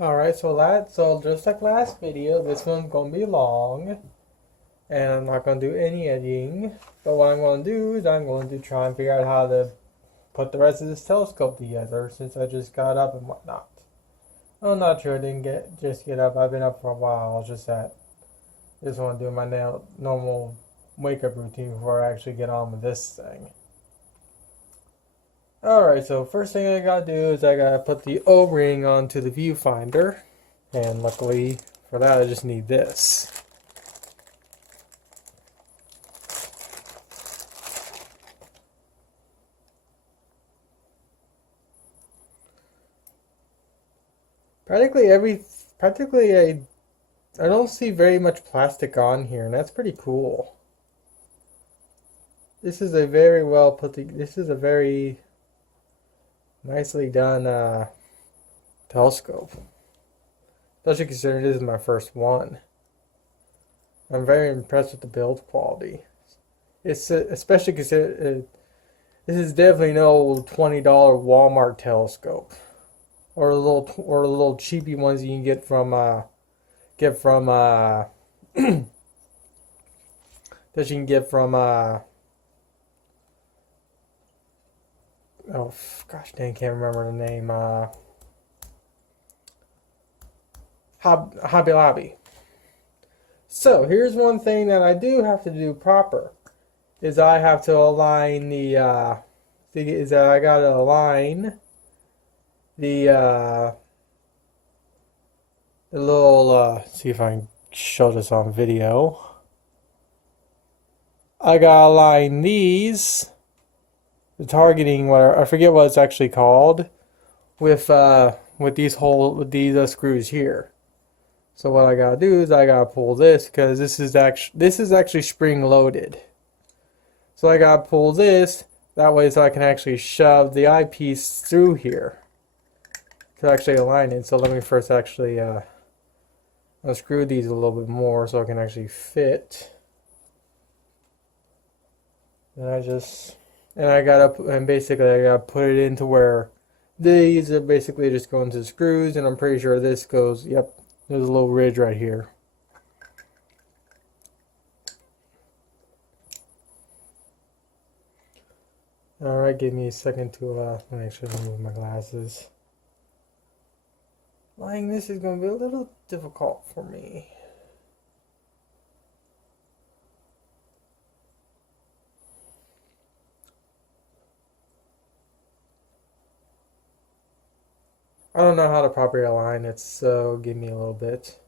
Alright, so just like last video, this one's gonna be long, and I'm not gonna do any editing. But what I'm gonna do is I'm going to try and figure out how to put the rest of this telescope together since I just got up and whatnot. I'm not sure I didn't just get up. I've been up for a while. It's just that I just want to do my normal wake up routine before I actually get on with this thing. Alright, so first thing I gotta do is I gotta put the O-ring onto the viewfinder. And luckily for that I just need this. Practically I don't see very much plastic on here, and that's pretty cool. This is a this is a very nicely done telescope. Especially considering this is my first one. I'm very impressed with the build quality. It's especially considering this is definitely no $20 Walmart telescope, or the little cheapy ones you can that you can get from oh gosh dang, can't remember the name, Hobby Lobby. So here's one thing that I do have to do proper is I have to align I gotta align the little see if I can show this on video. I gotta align the targeting, what I forget what it's actually called, with these screws here. So what I gotta do is I gotta pull this because this is actually spring loaded. So I gotta pull this that way so I can actually shove the eyepiece through here to actually align it. So let me first actually unscrew these a little bit more so I can actually fit. And basically I gotta put it into where these are basically just going to the screws, and I'm pretty sure this goes, yep, there's a little ridge right here. Alright, give me a second to make sure to move my glasses. Lying this is going to be a little difficult for me. I don't know how to properly align it, so give me a little bit.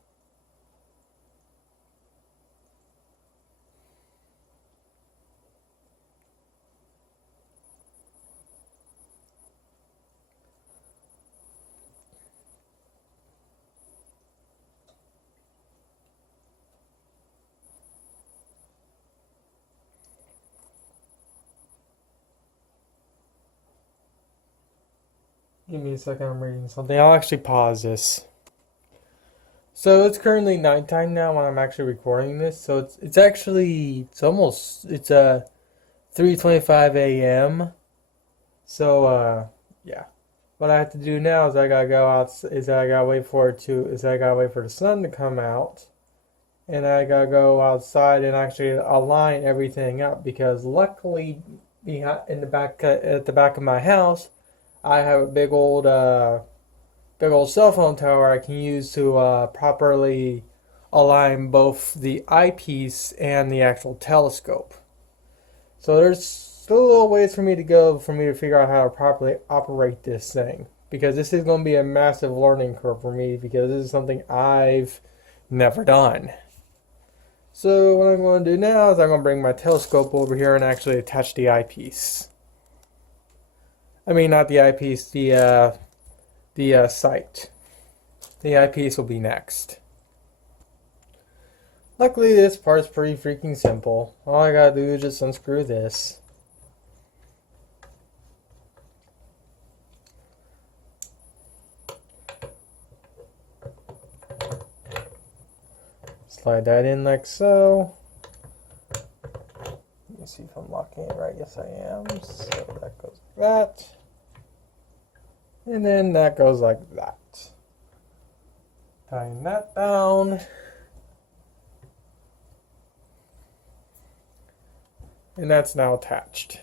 Give me a second, I'm reading something. I'll actually pause this. So it's currently nighttime now when I'm actually recording this. So it's 3:25 a.m. So yeah. What I have to do now is I gotta go out. I gotta wait for the sun to come out, and I gotta go outside and actually align everything up because luckily, at the back of my house, I have a big old cell phone tower I can use to properly align both the eyepiece and the actual telescope. So there's still a little ways for me to go for me to figure out how to properly operate this thing, because this is going to be a massive learning curve for me because this is something I've never done. So what I'm going to do now is I'm going to bring my telescope over here and actually attach the eyepiece. I mean, not the eyepiece, the sight. The eyepiece will be next. Luckily, this part's pretty freaking simple. All I gotta do is just unscrew this. Slide that in like so. Let me see if I'm locking it right. Yes, I am. So that goes like that. And then that goes like that. Tighten that down. And that's now attached.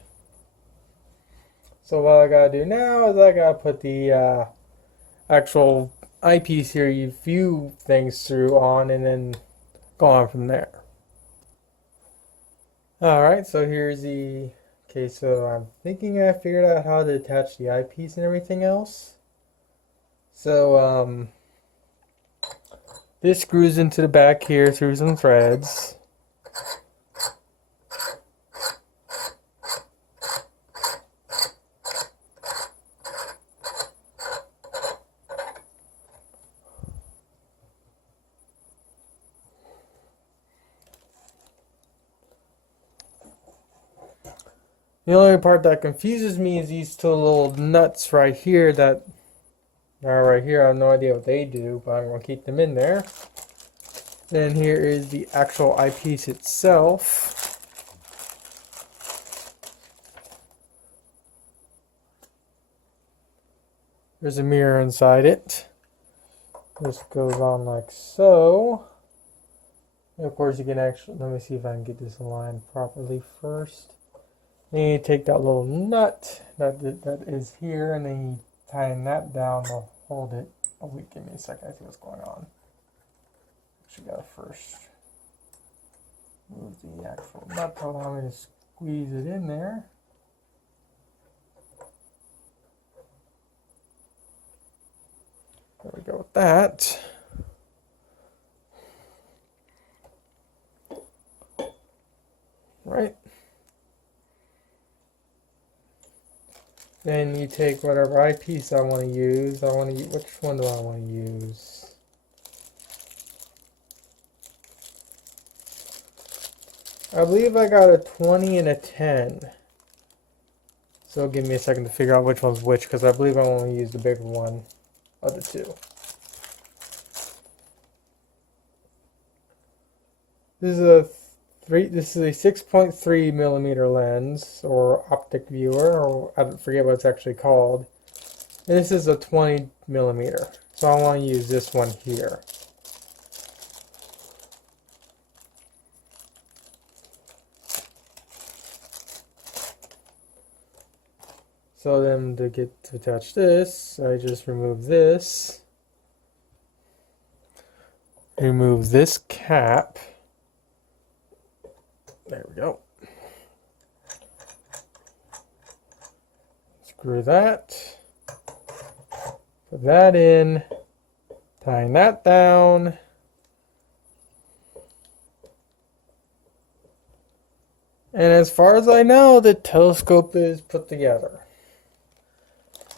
So what I gotta do now is I gotta put the actual eyepiece here you view things through on, and then go on from there. Alright, so here's the... Okay, so I'm thinking I figured out how to attach the eyepiece and everything else. So, this screws into the back here through some threads. The only part that confuses me is these two little nuts right here that are right here. I have no idea what they do, but I'm going to keep them in there. Then here is the actual eyepiece itself. There's a mirror inside it. This goes on like so. And of course you can actually, let me see if I can get this aligned properly first. Then you take that little nut that is here, and then you tighten that down to hold it. Oh wait, give me a second, I see what's going on. Actually gotta first move the actual nut to allow me to squeeze it in there. There we go with that. Right. Then you take whatever eyepiece I want to use. Which one do I want to use? I believe I got a 20 and a 10. So give me a second to figure out which one's which, because I believe I want to use the bigger one of the two. This is a 6.3 millimeter lens, or optic viewer, or I forget what it's actually called. And this is a 20 millimeter, so I want to use this one here. So then to attach this, I just remove this, remove this cap. There we go. Screw that. Put that in. Tighten that down. And as far as I know, the telescope is put together.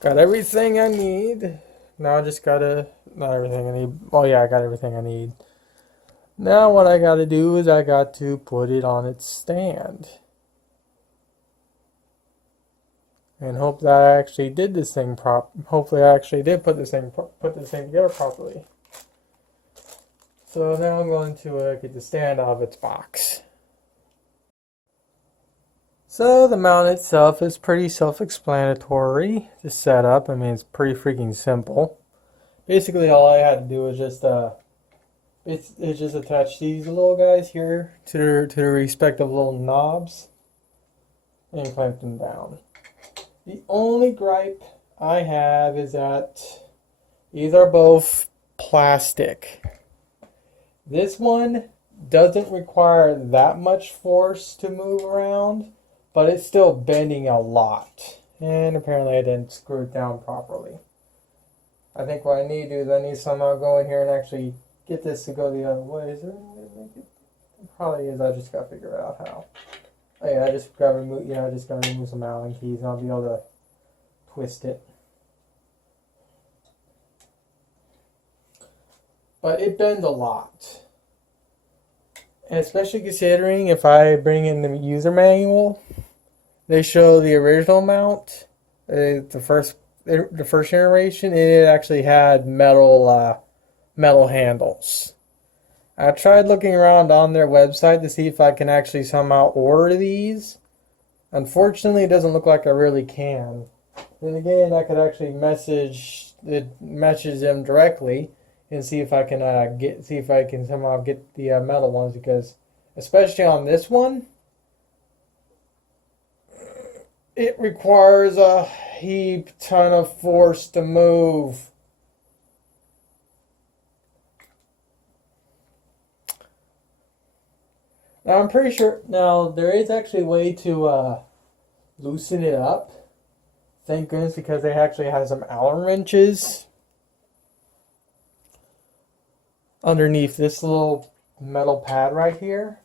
Got everything I need. Now I just gotta, not everything I need. Oh yeah, I got everything I need. Now what I got to do is I got to put it on its stand. And hope that I actually did this thing hopefully I actually did put this thing together properly. So now I'm going to get the stand out of its box. So the mount itself is pretty self-explanatory to set up. I mean, it's pretty freaking simple. Basically all I had to do was just It's just attach these little guys here to the respective little knobs and clamp them down. The only gripe I have is that these are both plastic. This one doesn't require that much force to move around, but it's still bending a lot. And apparently I didn't screw it down properly. I think what I need to do is I need to somehow go in here and actually get this to go the other way. Is there any way to make it? It probably is. I just gotta figure out how. Oh yeah, I just gotta remove some Allen keys and I'll be able to twist it. But it bends a lot. And especially considering if I bring in the user manual, they show the original mount, the first generation, and it actually had metal handles. I tried looking around on their website to see if I can actually somehow order these. Unfortunately, it doesn't look like I really can. Then again, I could actually message them directly and see if I can see if I can somehow get the metal ones, because especially on this one, it requires a heap ton of force to move. Now I'm pretty sure now there is actually a way to loosen it up. Thank goodness, because they actually have some Allen wrenches underneath this little metal pad right here.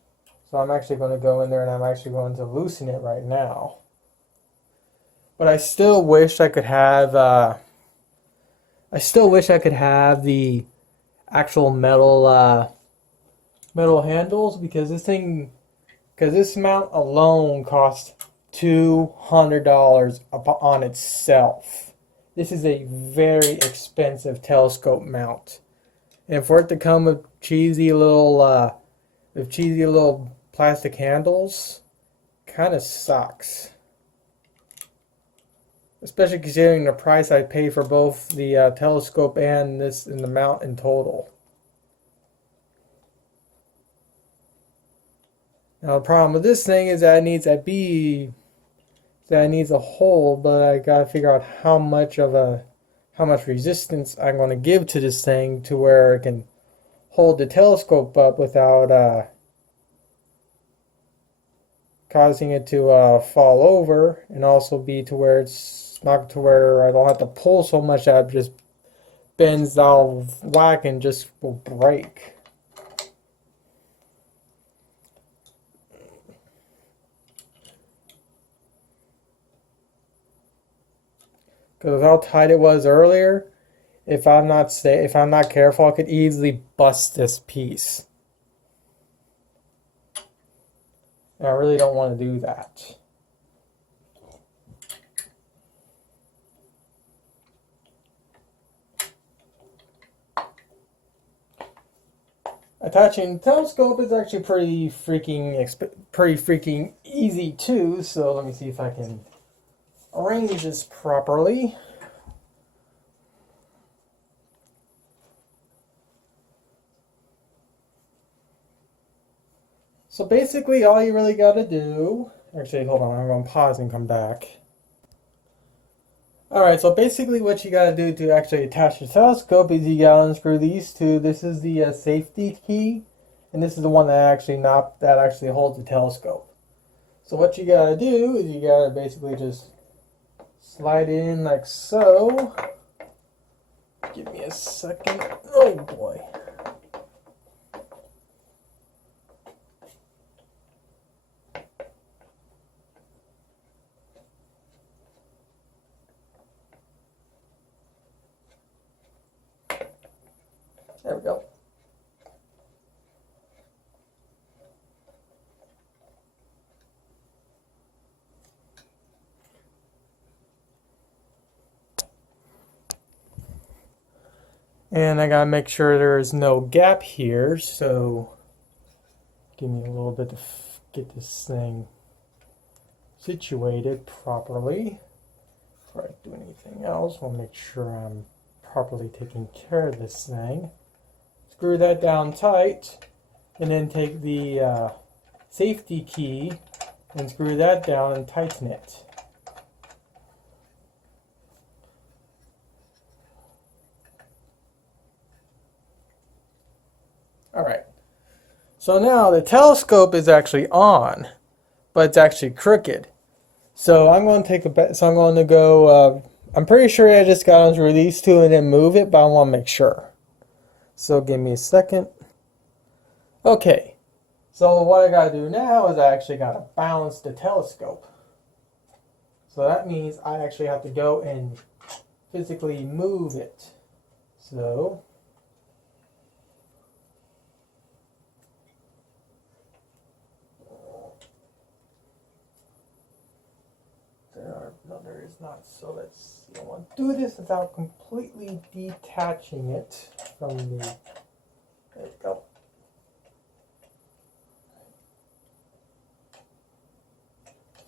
So I'm actually going to go in there and I'm actually going to loosen it right now. But I still wish I could have the actual metal handles, because this mount alone costs $200 on itself. This is a very expensive telescope mount, and for it to come with cheesy little plastic handles, kind of sucks. Especially considering the price I pay for both the telescope and the mount in total. Now the problem with this thing is that it needs a hole, but I gotta figure out how much resistance I'm going to give to this thing to where it can hold the telescope up without causing it to fall over, and also be to where it's not to where I don't have to pull so much that it just bends all whack and just will break. Because of how tight it was earlier, if I'm not careful, I could easily bust this piece. And I really don't want to do that. Attaching the telescope is actually pretty freaking easy too. So let me see if I can arrange this properly. So basically all you really got to do, actually hold on, I'm going to pause and come back. Alright, so basically what you got to do to actually attach the telescope is you got to unscrew these two. This is the safety key, and this is the one that actually holds the telescope. So what you got to do is you got to basically just slide it in like so. Give me a second. Oh boy. There we go. And I gotta make sure there is no gap here, so give me a little bit to get this thing situated properly. Before I do anything else, I'll make sure I'm properly taking care of this thing. Screw that down tight, and then take the safety key and screw that down and tighten it. Alright, so now the telescope is actually on, but it's actually crooked. So I'm going to go, I'm pretty sure I just got to release two and then move it, but I want to make sure. So give me a second. Okay, so what I got to do now is I actually got to balance the telescope. So that means I actually have to go and physically move it. So there is not. So let's see. I want to do this without completely detaching it from the. There you go.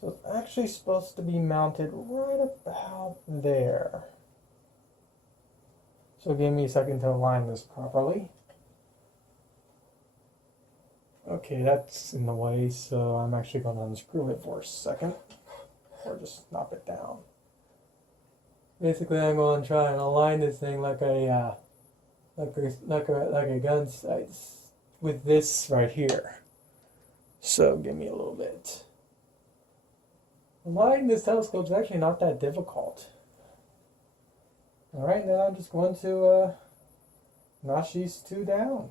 So it's actually supposed to be mounted right about there. So give me a second to align this properly. Okay, that's in the way, so I'm actually going to unscrew it for a second, or just snap it down. Basically, I'm going to try and align this thing like a gun sights with this right here. So give me a little bit. Aligning this telescope is actually not that difficult. All right, now I'm just going to notch these two down.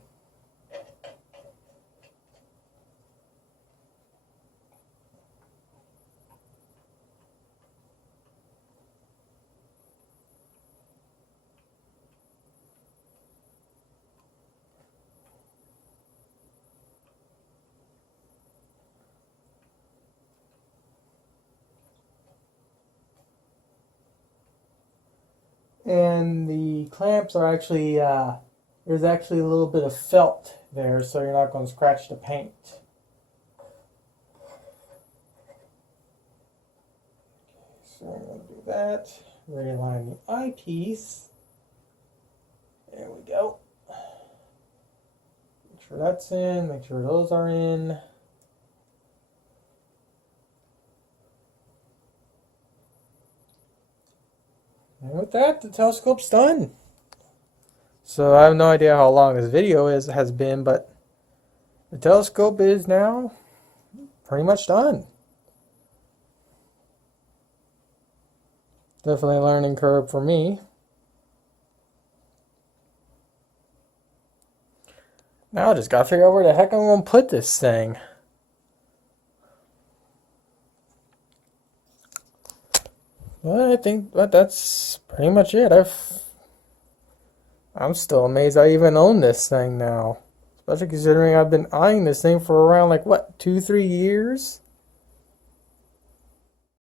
And the clamps are actually, there's actually a little bit of felt there, so you're not going to scratch the paint. So I'm going to do that. Realign the eyepiece. There we go. Make sure that's in, make sure those are in. And with that, the telescope's done. So I have no idea how long this video has been, but the telescope is now pretty much done. Definitely a learning curve for me. Now I just gotta figure out where the heck I'm gonna put this thing. Well, I think that's pretty much it. I'm still amazed I even own this thing now. Especially considering I've been eyeing this thing for around like what, 2-3 years?